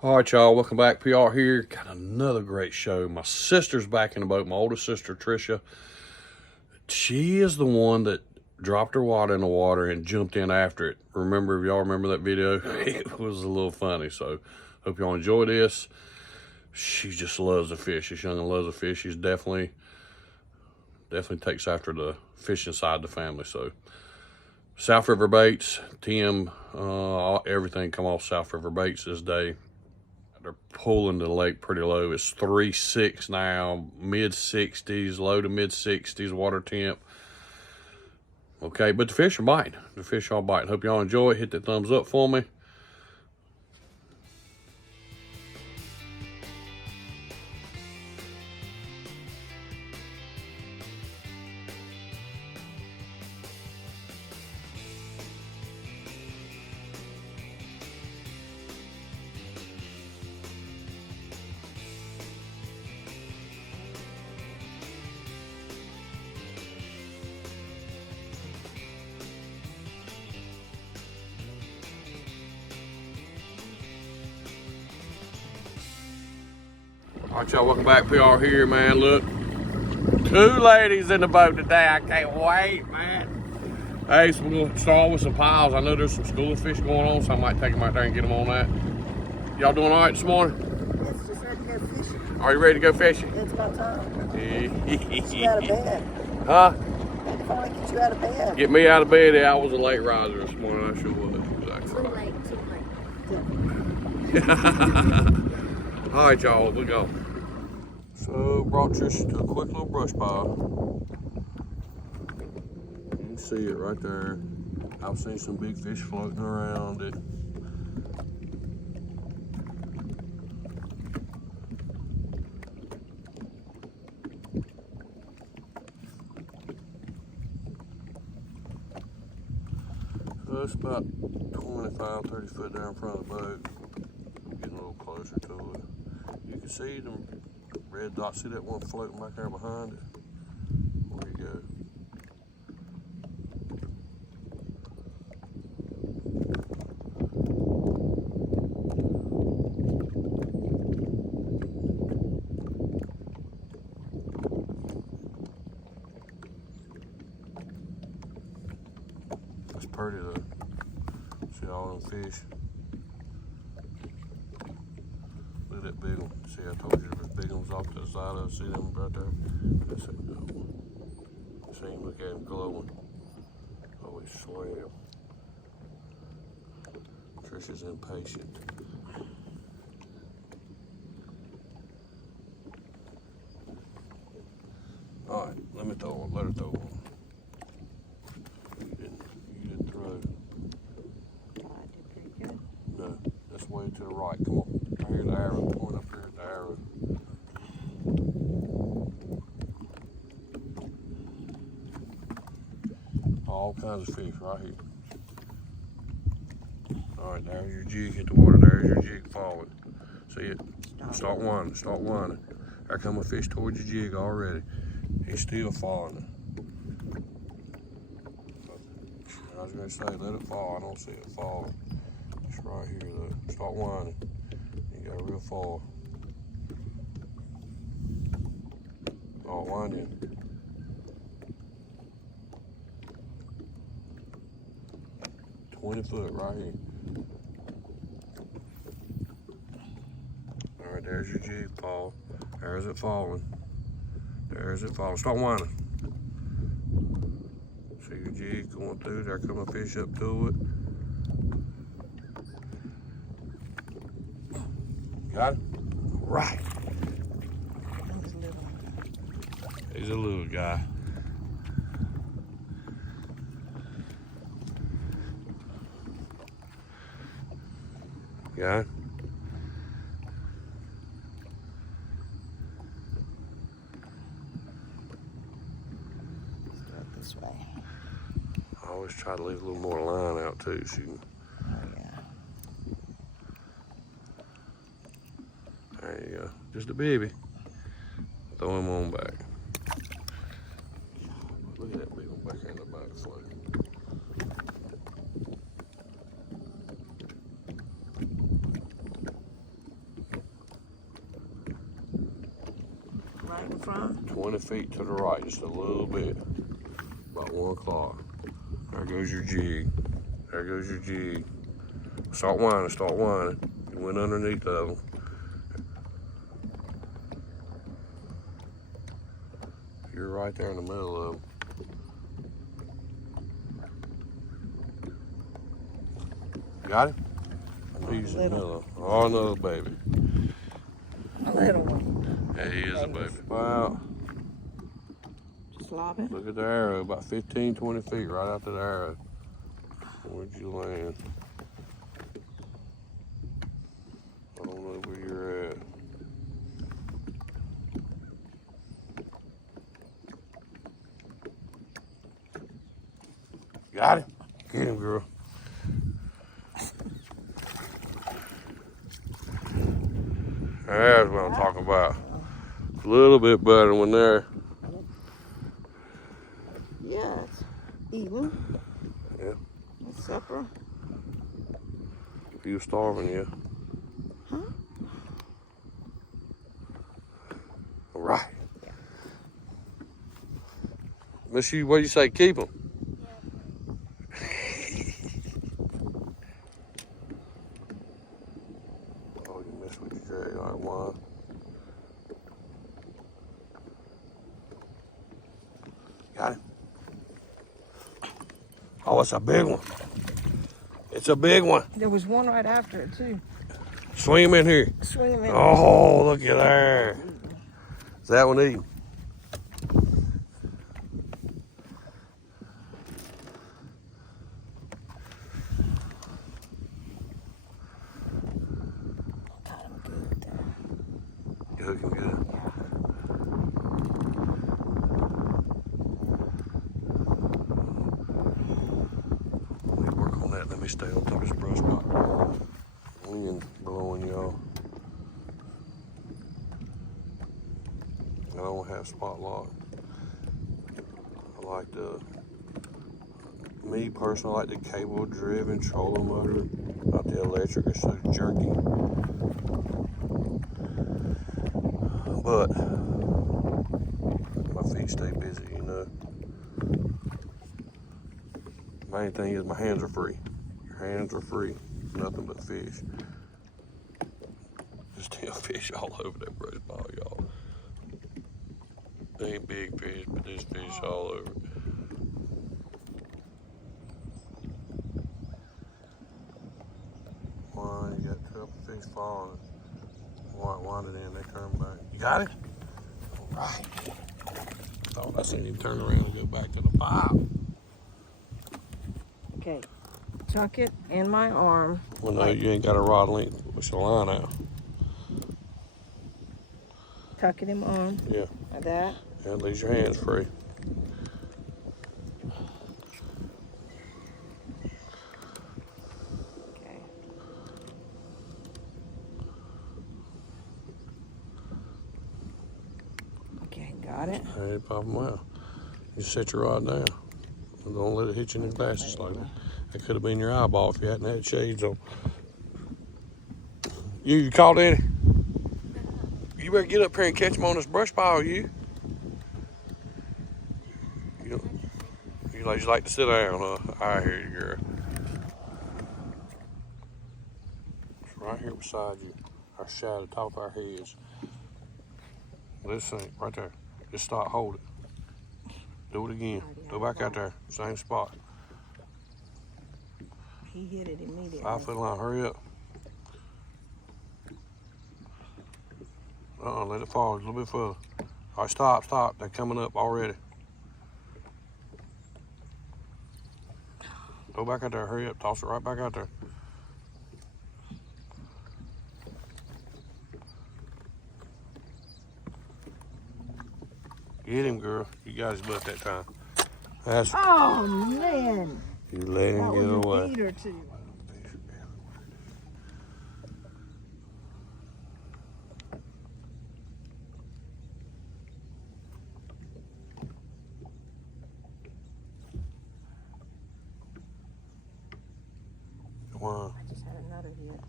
All right, y'all, welcome back. PR here. Got another great show. My sister's back in the boat. My oldest sister, Tricia. She is the one that dropped her wad in the water and jumped in after it. Remember, if y'all remember that video, it was a little funny. So, hope y'all enjoy this. She just loves the fish. This young'un loves the fish. She's definitely takes after the fishing side of the family. So, South River Baits, Tim, everything come off South River Baits this day. They're pulling the lake pretty low. It's 3.6 now, mid-60s, low to mid-60s water temp. Okay, but the fish are biting. The fish are biting. Hope y'all enjoy it. Hit that thumbs up for me. All right, y'all, welcome back. PR here, man. Look, 2 ladies in the boat today. I can't wait, man. Hey, so we're gonna start with some piles. I know there's some schooling fish going on, so I might take them out there and get them on that. Y'all doing all right this morning? It's just ready to go fishing. Are you ready to go fishing? It's about time. Get You out of bed. Huh? I finally get you out of bed. Get me out of bed. I was a late riser this morning. I sure was. Too late. All right, y'all, we go. So, brought Trisha to a quick little brush pile. You can see it right there. I've seen some big fish floating around it. So it's about 25, 30 foot there in front of the boat. Getting a little closer to it. You can see them red dots. See that one floating back there behind it? There you go. That's pretty though. See all them fish. Look at that big one. See, I told you there was big ones off to the side of it. See them right there? That's a good one. See him, look at him glowing. Oh, he's swell. Trisha's impatient. All right, let me throw one. Let her throw one. You didn't throw. I did pretty good. No, that's way to the right. Come on. I hear the arrow. Point up here at the arrow. All kinds of fish right here. All right, there's your jig. Hit the water. There's your jig falling. See it? Start winding. Start winding. There come a fish towards your jig already. He's still falling. I was gonna say, let it fall. I don't see it falling. It's right here though. Start winding. You got a real fall. Oh, wind in. $20 foot right here. All right, there's your jig, Paul. There's it falling. There's it falling. Start winding. See your jig going through. There come a fish up to it. Got it? Right. He's a little guy. Got it? This way. I always try to leave a little more line out too, so you can. Oh yeah. There you go. Just a baby. Throw him on back. Look at that big one back here in the back float. it from? 20 feet to the right, just a little bit. About 1 o'clock. There goes your jig. There goes your jig. Start whining, start whining. You went underneath of them. You're right there in the middle of them. Got him? He's in the middle. Oh, another baby. A little one. Yeah, he is a baby. Wow. Just lob it. Look at the arrow, about 15, 20 feet right after the arrow. Where'd you land? I don't know where you're at. Got him. Get him, girl. That's what I'm talking about. A little bit better when there. Yeah, it's even. Yeah. It's supper. If you were starving, yeah. Huh? All right. Miss you, what do you say? Keep them. Oh, you missed with your drag. All right, one. Got him. Oh, it's a big one. It's a big one. There was one right after it, too. Swing him in here. Swing him in. Oh, look at there. Is that one eating? Got him good there. You hook him good. Let me work on that. Let me stay on top of this brush pile. Wind blowing, y'all. I don't have spot lock. I like me personally, I like the cable driven trolling motor. Not the electric, it's so jerky. But my feet stay busy, you know. Main thing is my hands are free. Your hands are free. Nothing but fish. There's still fish all over that brush pile, y'all. They ain't big fish, but there's fish all over. Wow, you got a couple fish falling. Wind it in, they turn back. You got it? All right. Thought I seen him turn around and go back to the pile. Okay. Tuck it in my arm. Well, no, you ain't got a rod length. Push the line out. Tuck it in my arm. Yeah. Like that. And leave your hands free. Okay. Okay, got it. Ain't pop them out. You set your rod down. Don't let it hit you in the glasses like that. That could have been your eyeball if you hadn't had shades on. You caught any? You better get up here and catch them on this brush pile, you. You like to sit down, huh? I hear you, girl. It's right here beside you. Our shadow, top of our heads. This thing, right there. Just stop, hold it. Do it again. Go back out there, same spot. He hit it immediately. 5 foot line, hurry up. Let it fall a little bit further. All right, stop. They're coming up already. Go back out there, hurry up, toss it right back out there. Get him, girl. You got his butt that time. That's Oh, man. you let him That get was away. an eater, too. Wow. I just had another hit.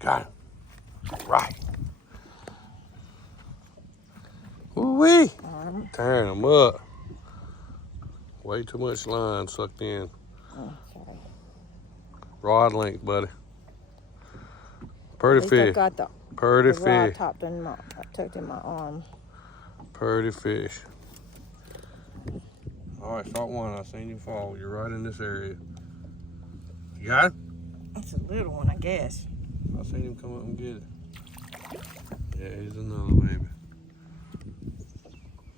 Got him. Right. Woo-wee. Tearing them up. Way too much line sucked in. Oh, sorry. Rod length, buddy. Pretty At least I fish. got the Pretty rod fish. tucked in my arm. Pretty fish. All right, start one. I seen you fall. You're right in this area. You got it? It's a little one, I guess. I seen him come up and get it. Yeah, he's another baby.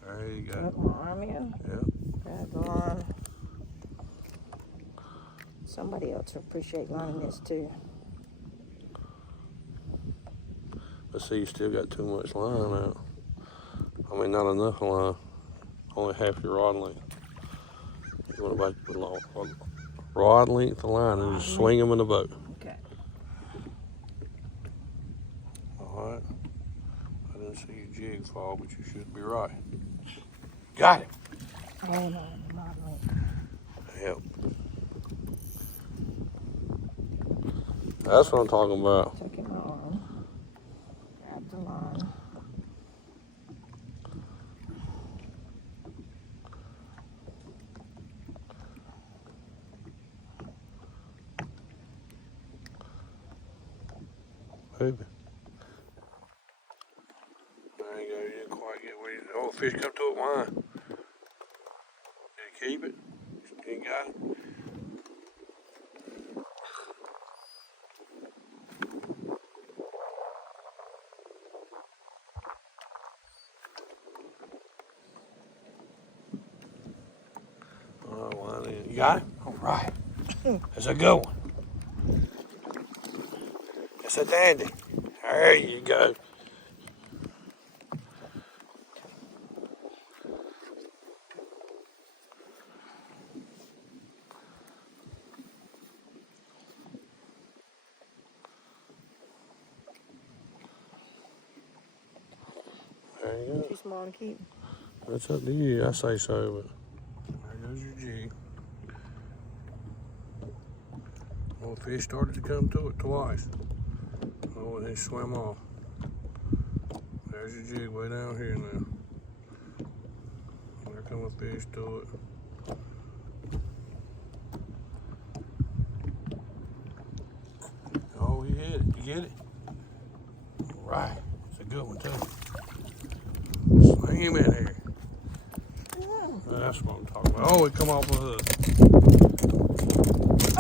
There you go. Put my arm in. Yep. Grab the line. Somebody else will appreciate learning this too. Let's see, you still got too much line out. I mean, not enough line. Only half your rod length. You want to put rod length of line and just swing them in the boat. Okay. All right. I didn't see your jig fall, but you should be right. Got it. Oh no, rod length. Yep. That's what I'm talking about. Tuck in my arm. Grab the line. Baby. There you go. You didn't quite get where you. Oh, fish come to it. Why? Did you keep it? You got it. Oh, well, then. You got it? All right. That's a good one. It's a dandy. There you go. There you go. Too small to keep. That's up to you. I say so, but there goes your jig. Oh, fish started to come to it twice. Oh, and then swim off. There's your jig way down here now. There come a fish to it. Oh, he hit it. You get it? All right. It's a good one, too. Sling him in here. That's what I'm talking about. Oh, it come off a hook.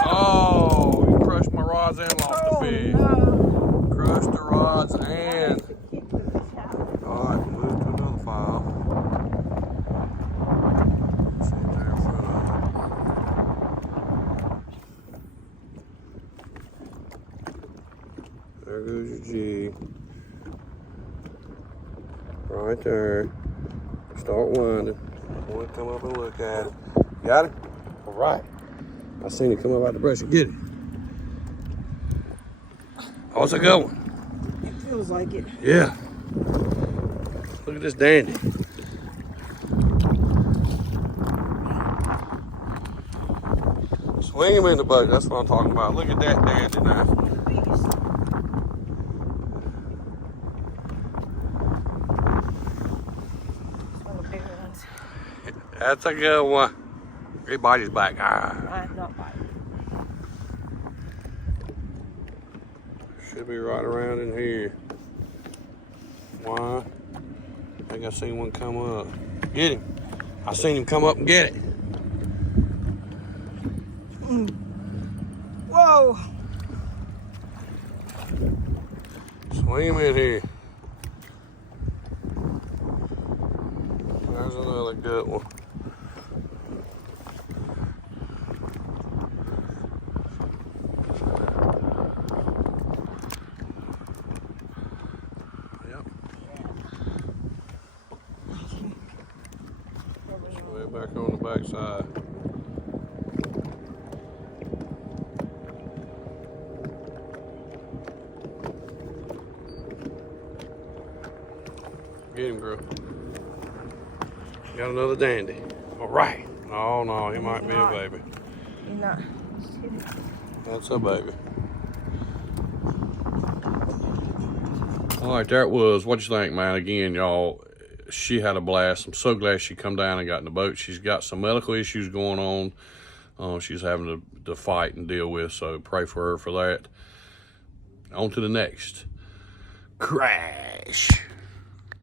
Oh, you crushed my rods and lost the fish. No. Crushed the rods and. All right, move to another file. See it there in front of it. There goes your jig. Right there. Start winding. I want to come up and look at it. Got it? All right. I seen it come up out the brush and get it. Oh, it's a good one. It feels like it. Yeah. Look at this dandy. Swing him in the boat. That's what I'm talking about. Look at that dandy now. One of the bigger ones. That's a good one. He bite his back. Ah. I'm not biting. Should be right around in here. Why? I think I seen one come up. Get him. I seen him come up and get it. Whoa! Swing him in here. There's another good one. Yep. Way back on the back side. Get him, girl. Got another dandy. All right. Oh, no, he might be a baby. You're not. That's a baby. All right, there it was. What'd you think, man? Again, y'all, she had a blast. I'm so glad she come down and got in the boat. She's got some medical issues going on. She's having to fight and deal with, so pray for her for that. On to the next crash.